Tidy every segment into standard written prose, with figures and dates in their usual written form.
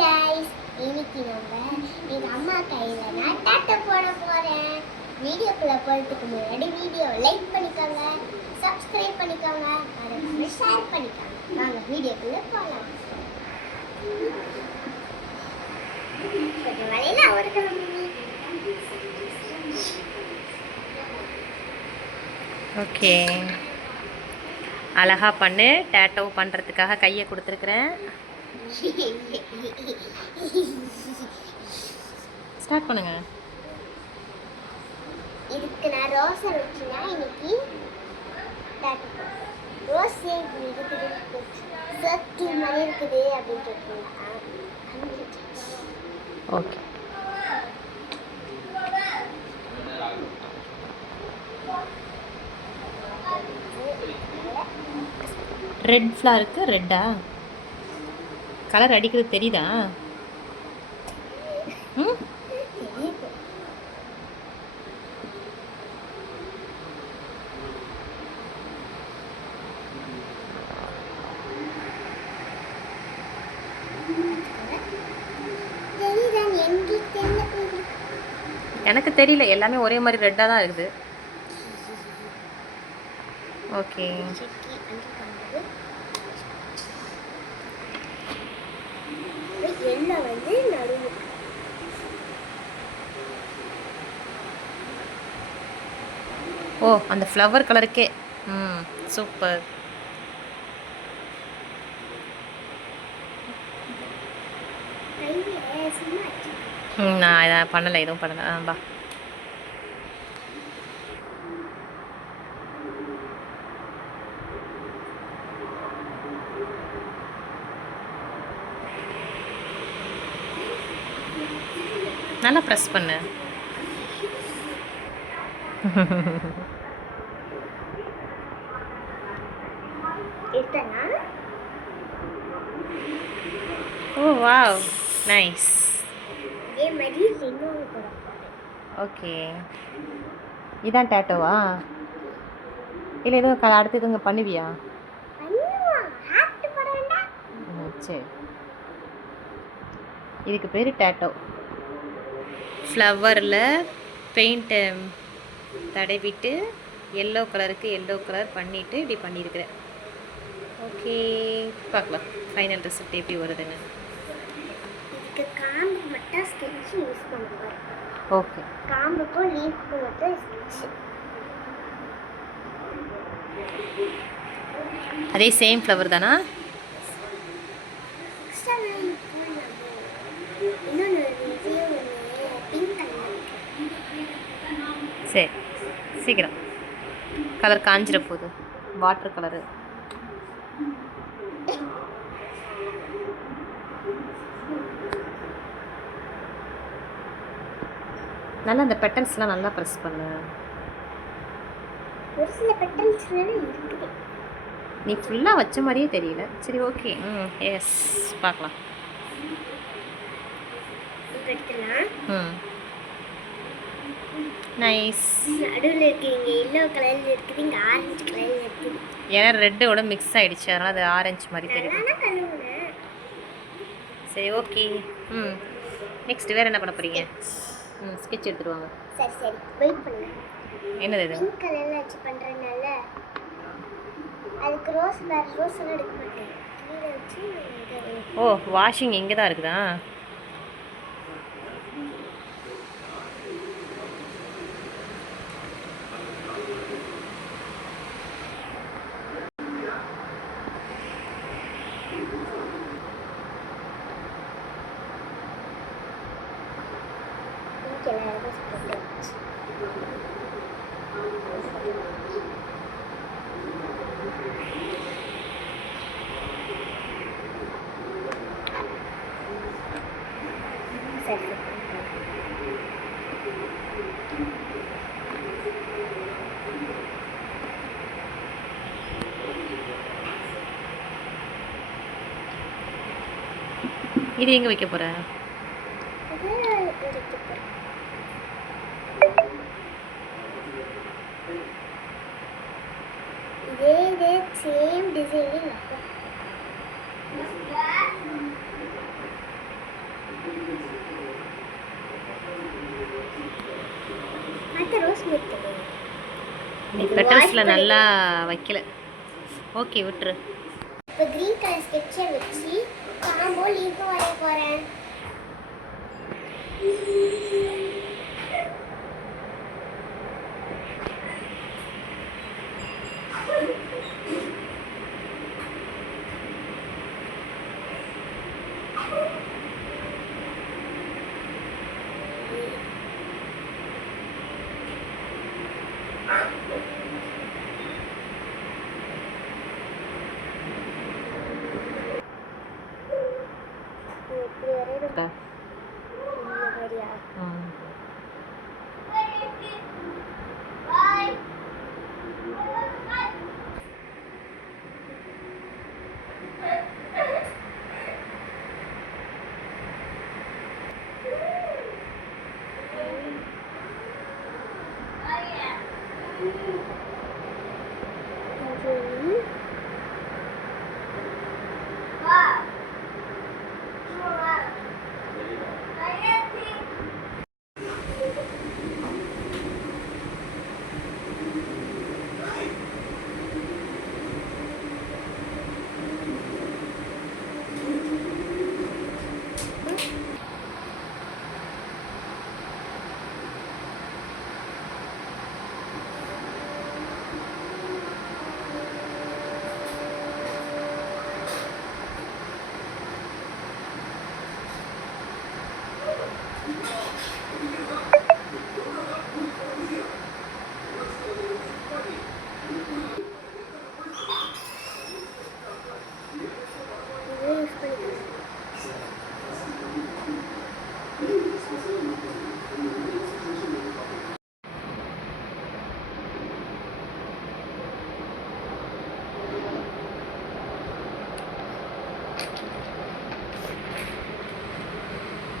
guys, இன்னைக்கு நம்ம எங்க அம்மா கையில நான் டாட்டா போட போறேன். வீடியோக்குள்ள போறதுக்கு முன்னாடி வீடியோ லைக் பண்ணிக்கோங்க, சப்ஸ்கிரைப் பண்ணிக்கோங்க, மறக்காம ஷேர் பண்ணிக்கோங்க. வாங்க வீடியோக்குள்ள போலாம். வலையில அவருக்கு ஓகே, அழகா பண்ணு. டேட்டோ பண்ணுறதுக்காக கையை கொடுத்துருக்குறேன். ஸ்டார்ட் பண்ணுங்க. இதுக்கு நான் ரோஸை வச்சுனா இன்னைக்கு டாட்டோ ரோஸ் இருக்குது, சர்க்கிள் மாதிரி இருக்குது அப்படின்னு கேட்குறேன். ஓகே, ரெட் ஃப்ளவருக்கு ரெட்டா கலர் அடிக்கிறது தெரியுதா? ம், எனக்கு தெரியல, எல்லாமே ஒரே மாதிரி ரெட்டாக தான் இருக்குது. ஓகே, ஓ அந்த ஃப்ளவர் கலருக்கே. ம், சூப்பர். நான் இதை பண்ணலை, எதுவும் பண்ணலை. பா, நல்லா ப்ரெஸ் பண்ணு. ஓ வாவ், நைஸ். ஓகே, இதான் டேட்டோவா? இல்லை எதுவும் அடுத்து எதுவும் பண்ணுவியா? சரி, இதுக்கு பேர் டேட்டோ. ஃப்ளவரில் பெயிண்ட்டை தடவிட்டு எல்லோ கலருக்கு எல்லோ கலர் பண்ணிவிட்டு இப்படி பண்ணியிருக்கிறேன். ஓகே, பார்க்கலாம் ஃபைனல் ரிசல்ட் எப்படி வருதுன்னு. காம்பு மட்டும் ஸ்கெட்ச் யூஸ் பண்ணுவாங்க. ஓகே, காம்புக்கும் லீஃப்க்கும் மட்டும் ஸ்கெட்ச். அதே சேம் ஃப்ளவர் தானா? சரி, சீக்கிரம். கலர் காஞ்சிட போகுது. Water colour. நல்லா அந்த பெட்டல்ஸ்லாம் நல்லா ப்ரெஸ் பண்ணு. ஒரு சில பெட்டல்ஸ்லாம் இருக்குது. நீ ஃபுல்லாக வச்ச மாதிரியே தெரியல. சரி, ஓகே. ம், எஸ், பார்க்கலாம். ம், நைஸ். நடுவில் இருக்குது, இங்கே எல்லோ கலரில் இருக்குது, இங்கே ஆரஞ்சு கலரில் இருக்குது. ஏன்னா ரெட்டோட மிக்ஸ் ஆகிடுச்சு, அதனால் அது ஆரஞ்சு மாதிரி தெரியும். சரி, ஓகே. ம், நெக்ஸ்ட் வேறு என்ன பண்ண போகிறீங்க? ம், ஸ்கெட்ச் எடுத்துருவாங்க. சரி சரி, வெயிட் பண்ணுங்க. என்னது இது? பிங்க் கலரில் வச்சு பண்ணுறதுனால அதுக்கு ரோஸ் வேறு ரோஸ் எல்லாம் எடுக்க மாட்டேன். கீழே வச்சு. ஓ, வாஷிங் இங்கே தான் இருக்குதா? இது எங்கே வைக்க போகிற? இதே சேம் டிசைனில் இன்னைக்கு பெட்டல்ஸில் நல்லா வைக்கல. ஓகே விட்டுரு. இப்போ க்ரீன் கலர் ஸ்கெட்சை வச்சு காம்போ லீஃபை வரைய போகிறேன். எப்படி வரையணும்? இந்த மாதிரியா?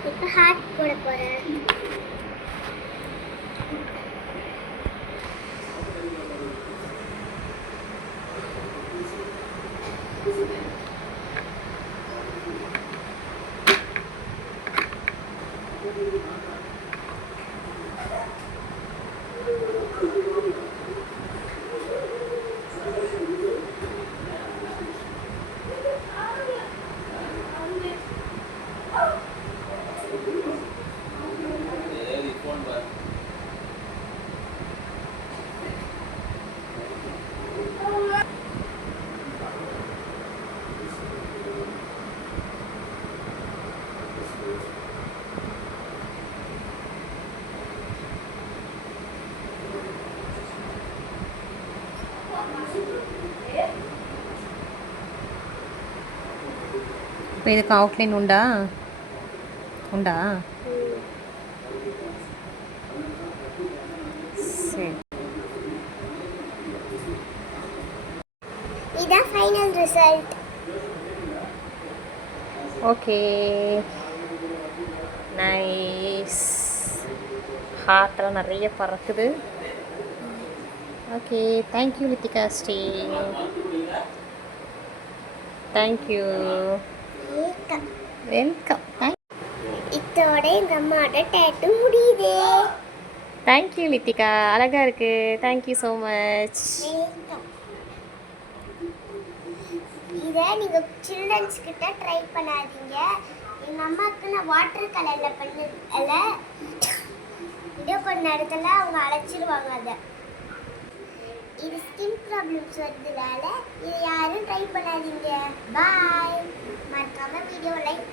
இப்போ ஹார்ட் போட போகிறேன். இப்போ இதுக்கு அவுட்லைன் உண்டா? சரி. இதான் ஃபைனல் ரிசல்ட். Okay nice. ஹார்ட்லாம் நிறைய பறக்குது. Okay thank you Lithika Sri. Thank you. Welcome. இதோட எங்கள் அம்மாவோட டேட்டு முடியுது. தேங்க்யூ லித்திகா, அழகாக இருக்கு. Thank you so much. இதை நீங்கள் சில்ட்ரன்ஸ் கிட்ட ட்ரை பண்ணாதீங்க. எங்கள் அம்மாவுக்கு நான் வாட்டர் கலரில் பண்ணதில் வீடியோ கொஞ்ச நேரத்தில் அவங்க அழைச்சிருவாங்க. அதை இது ஸ்கின் ப்ராப்ளம்ஸ் வருதுனால இதை யாரும் ட்ரை பண்ணாதீங்க. பாய். மறக்காமல் வீடியோ லைக்